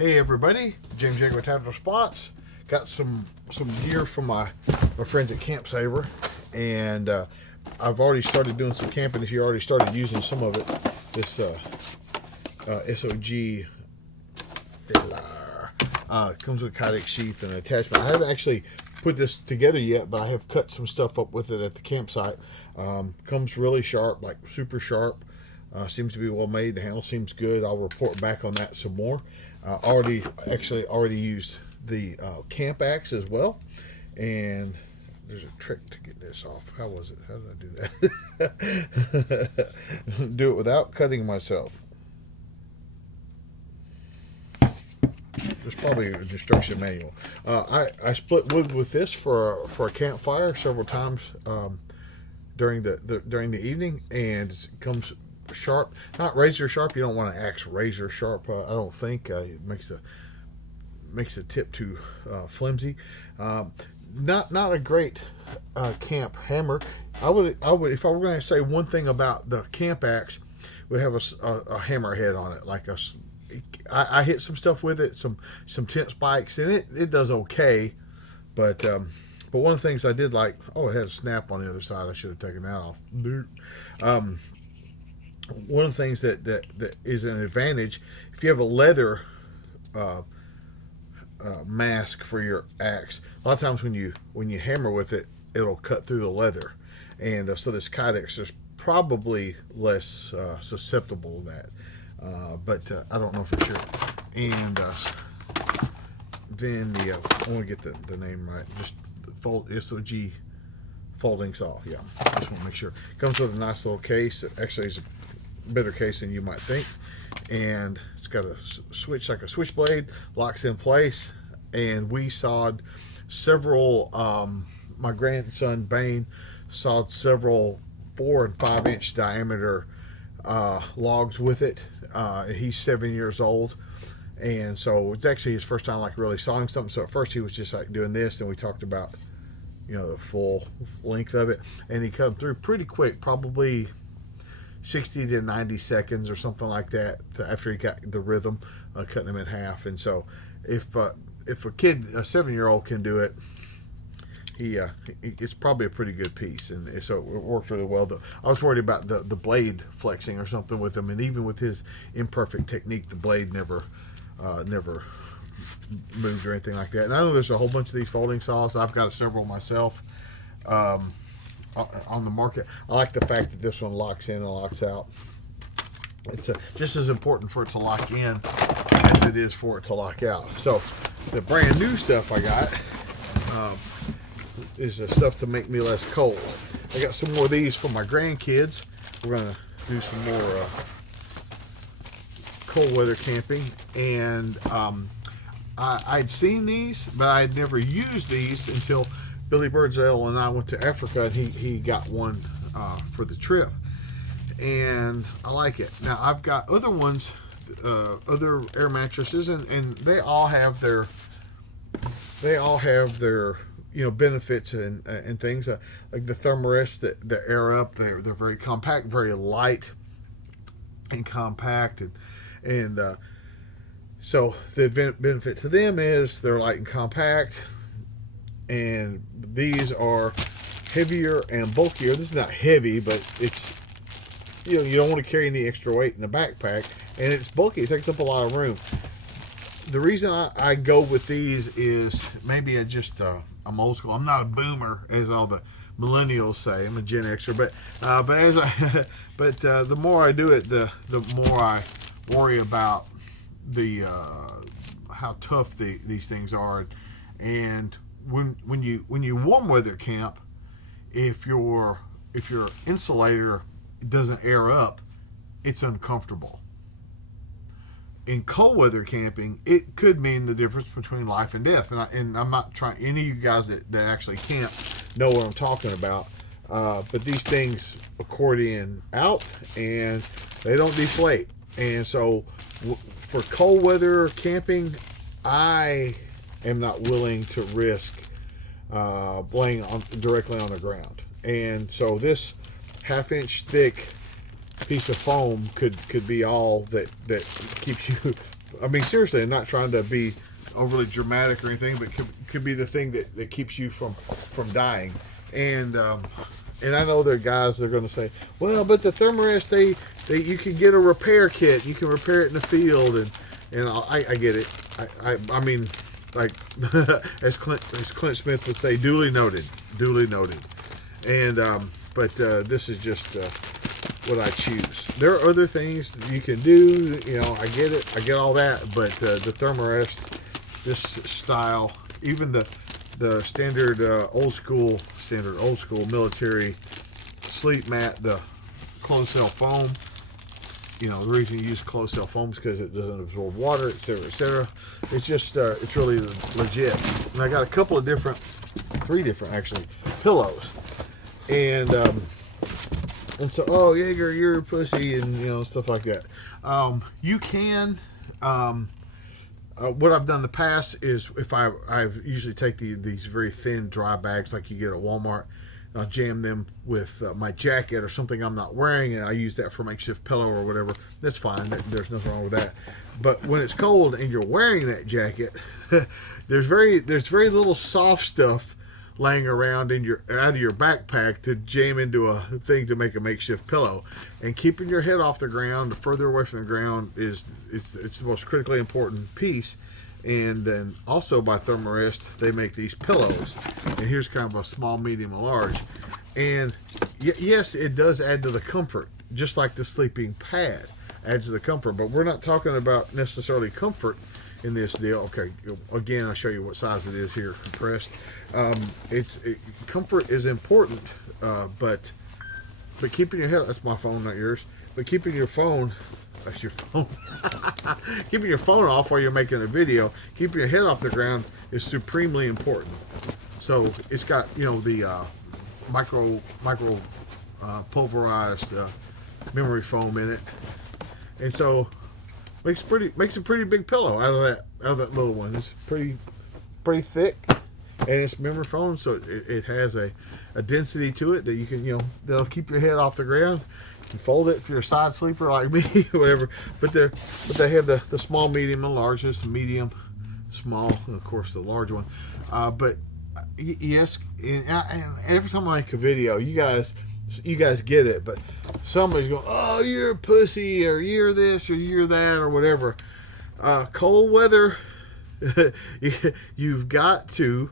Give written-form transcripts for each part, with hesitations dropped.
Hey everybody, James Jaguar Tactical Response. Got some gear from my friends at Camp Saver, and I've already started doing some camping this year. Already started using some of it. This SOE comes with a Accu-Tac sheath and an attachment. I haven't actually put this together yet, but I have cut some stuff up with it at the campsite. Comes really sharp, like super sharp. Seems to be well made. The handle seems good. I'll report back on that some more. Already used the camp axe as well, and there's a trick to get this off. How was it? How did I do that? Do it without cutting myself. There's probably a instruction manual. I split wood with this for a campfire several times during the evening, and it comes sharp, not razor sharp. You don't want an axe razor sharp. I don't think it makes the tip too flimsy. Not a great camp hammer. I would if I were going to say one thing about the camp axe, would have a hammer head on it. Like I hit some stuff with it, some tent spikes, and it does okay. But one of the things I did like, it had a snap on the other side. I should have taken that off. One of the things that is an advantage, if you have a leather mask for your axe, a lot of times when you hammer with it, it'll cut through the leather, and so this Kydex is probably less susceptible to that, but I don't know for sure. And then I want to get the name right, just the SOG folding saw. Yeah, just want to make sure. Comes with a nice little case. It actually is a better case than you might think, and it's got a switch like a switchblade, locks in place. And we sawed several, my grandson Bane sawed several 4 and 5 inch diameter logs with it. He's 7 years old, and so it's actually his first time like really sawing something. So at first he was just like doing this, and we talked about the full length of it, and he cut through pretty quick, probably 60 to 90 seconds or something like that after he got the rhythm, cutting them in half. And so if a kid, a 7-year-old, can do it, it's probably a pretty good piece. And so it worked really well. I was worried about the blade flexing or something with him, and even with his imperfect technique, the blade never moved or anything like that. And I know there's a whole bunch of these folding saws. I've got several myself on the market. I like the fact that this one locks in and locks out. It's just as important for it to lock in as it is for it to lock out. So the brand new stuff I got is the stuff to make me less cold. I got some more of these for my grandkids. We're going to do some more cold weather camping, and I'd seen these, but I'd never used these until Billy Birdsdale and I went to Africa, and he got one for the trip, and I like it. Now I've got other ones, other air mattresses, and they all have their benefits and things, like the Thermarest that air up. They're very compact, very light and compact, and so the benefit to them is they're light and compact. And these are heavier and bulkier. This is not heavy, but it's, you don't want to carry any extra weight in the backpack, and it's bulky. It takes up a lot of room. The reason I go with these is maybe I'm old school. I'm not a boomer, as all the millennials say. I'm a Gen Xer, but the more I do it, the more I worry about how tough these things are. And when you warm weather camp, if your insulator doesn't air up, it's uncomfortable. In cold weather camping, it could mean the difference between life and death. And I'm not trying, any of you guys that actually camp know what I'm talking about. But these things accordion out, and they don't deflate. And so for cold weather camping, I am not willing to risk laying directly on the ground. And so this 1/2 inch thick piece of foam could be all that keeps you I mean, seriously, I'm not trying to be overly dramatic or anything, but could be the thing that keeps you from dying. And I know there are guys that are going to say, well, but the Thermarest, they you can get a repair kit, you can repair it in the field, and I get it. I mean, like as Clint Smith would say, duly noted. And but this is just what I choose. There are other things you can do. You know, I get it. I get all that. But the Thermarest, this style, even the standard old school military sleep mat, the closed cell foam. You know, the reason you use closed cell foam is because it doesn't absorb water, etc., etc. It's just, it's really legit. And I got a couple of three different actually, pillows. And so, oh, Jaeger, you're a pussy, and, you know, stuff like that. You can, what I've done in the past is if I've usually take these very thin dry bags like you get at Walmart, I'll jam them with my jacket or something I'm not wearing, and I use that for makeshift pillow or whatever. That's fine. There's nothing wrong with that. But when it's cold and you're wearing that jacket, there's very little soft stuff laying around out of your backpack to jam into a thing to make a makeshift pillow. And keeping your head off the ground, further away from the ground, it's the most critically important piece. And then also by Thermarest, they make these pillows. And here's kind of a small, medium, and large. And yes, it does add to the comfort, just like the sleeping pad adds to the comfort. But we're not talking about necessarily comfort in this deal. Okay, again, I'll show you what size it is here, compressed. Comfort is important, but keeping your head, that's my phone, not yours, but keeping your phone, that's your phone, keeping your phone off while you're making a video, keeping your head off the ground is supremely important. So it's got, you know, the micro pulverized memory foam in it, and so makes a pretty big pillow out of that little one. It's pretty thick, and it's memory foam, so it has a density to it that you can, you know, that'll keep your head off the ground. You can fold it if you're a side sleeper like me, whatever. But they have the small, medium, and large. There's medium, small, and of course the large one. But yes, and every time I make a video, you guys get it, but somebody's going, oh, you're a pussy, or you're this, or you're that, or whatever. Cold weather, you've got to,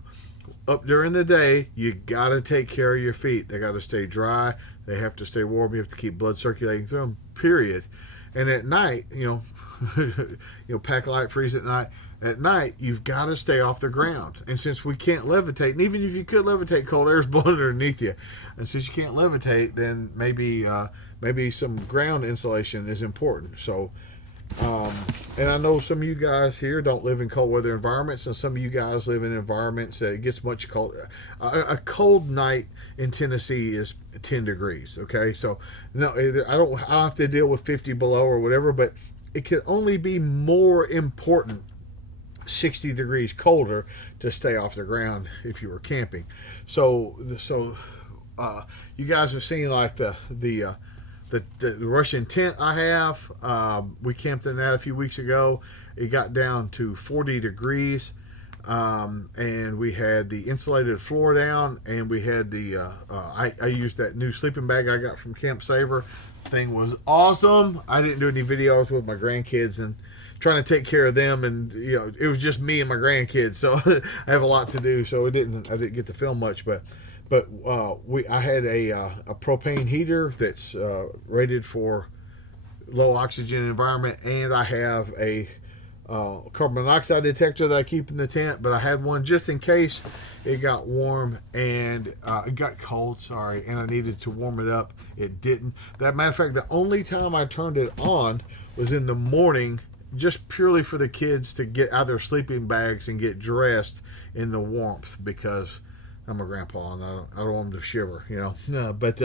up during the day, you got to take care of your feet. They got to stay dry. They have to stay warm. You have to keep blood circulating through them, period. And at night, you know, pack light, freeze at night. At night, you've got to stay off the ground. And since we can't levitate, and even if you could levitate, cold air is blowing underneath you. And since you can't levitate, then maybe some ground insulation is important. So, and I know some of you guys here don't live in cold weather environments, and some of you guys live in environments that it gets much colder. A cold night in Tennessee is 10 degrees. Okay, so no, I don't have to deal with 50 below or whatever, but it can only be more important 60 degrees colder to stay off the ground if you were camping. So you guys have seen like the Russian tent I have. We camped in that a few weeks ago. It got down to 40 degrees, and we had the insulated floor down, and we had I used that new sleeping bag I got from Camp Saver. Thing was awesome. I didn't do any videos with my grandkids and trying to take care of them, and you know, it was just me and my grandkids, so I have a lot to do, so I didn't get to film much, but I had a propane heater that's rated for low oxygen environment, and I have a carbon monoxide detector that I keep in the tent, but I had one just in case it got warm and it got cold, and I needed to warm it up. It didn't. That matter of fact, the only time I turned it on was in the morning, just purely for the kids to get out of their sleeping bags and get dressed in the warmth, because I'm a grandpa and I don't want them to shiver, you know. No, but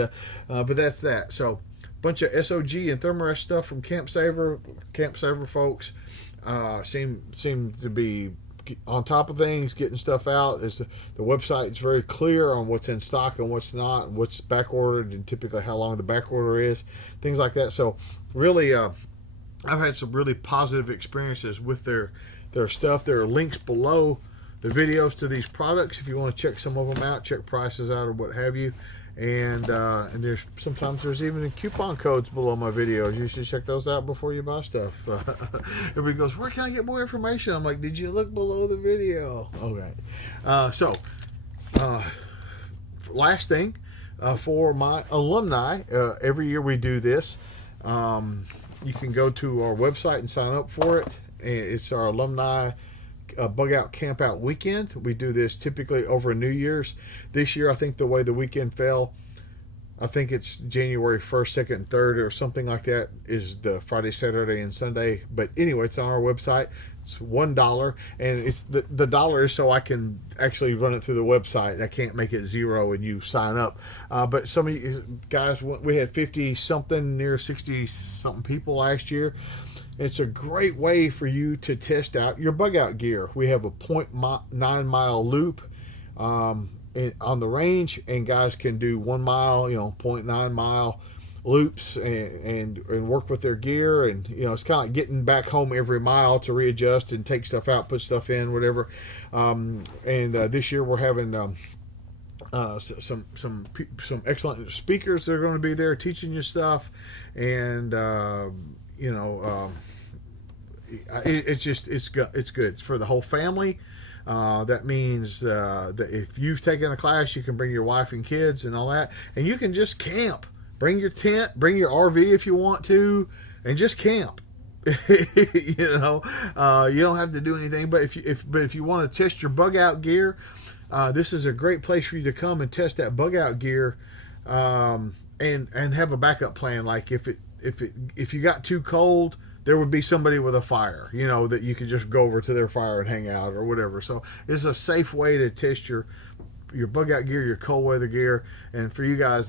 that's that. So bunch of SOG and Thermarest stuff from Camp Saver folks. Seem to be on top of things, getting stuff out. The website's very clear on what's in stock and what's not, and what's back ordered, and typically how long the back order is, things like that. So really, I've had some really positive experiences with their stuff. There are links below the videos to these products if you want to check some of them out, check prices out or what have you. And sometimes there's even coupon codes below my videos. You should check those out before you buy stuff. Everybody goes, where can I get more information? I'm like, did you look below the video? Okay. Last thing, for my alumni, every year we do this. You can go to our website and sign up for it. It's our alumni bug out camp out weekend. We do this typically over New Year's. This year, I think the way the weekend fell, I think it's January 1st, 2nd, and 3rd or something like that is the Friday, Saturday, and Sunday. But anyway, it's on our website. It's $1, and it's the dollar is so I can actually run it through the website. I can't make it zero and you sign up. But some of you guys, we had 50 something, near 60 something people last year. It's a great way for you to test out your bug out gear. We have a 0.9 mile loop on the range, and guys can do 1 mile, 0.9 mile loops and work with their gear. And it's kind of like getting back home every mile to readjust and take stuff out, put stuff in, whatever. This year we're having some excellent speakers that are going to be there teaching you stuff, and it's good. It's for the whole family. That means that if you've taken a class, you can bring your wife and kids and all that, and you can just camp. Bring your tent, bring your RV if you want to, and just camp. You don't have to do anything. But if you want to test your bug out gear, this is a great place for you to come and test that bug out gear, and have a backup plan. Like if you got too cold, there would be somebody with a fire, that you could just go over to their fire and hang out or whatever. So it's a safe way to test your bug out gear, your cold weather gear. And for you guys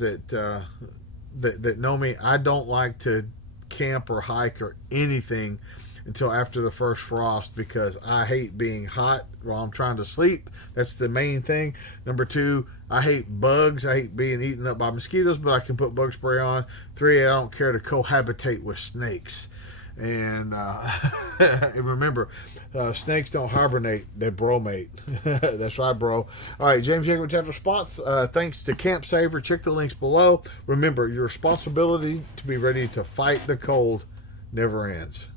that know me, I don't like to camp or hike or anything until after the first frost, because I hate being hot while I'm trying to sleep. That's the main thing. Number 2, I hate bugs. I hate being eaten up by mosquitoes, but I can put bug spray on. 3, I don't care to cohabitate with snakes. And remember, snakes don't hibernate, they bromate. That's right, bro. All right, James Yeager with Chapter Spots. Thanks to Camp Saver. Check the links below. Remember, your responsibility to be ready to fight the cold never ends.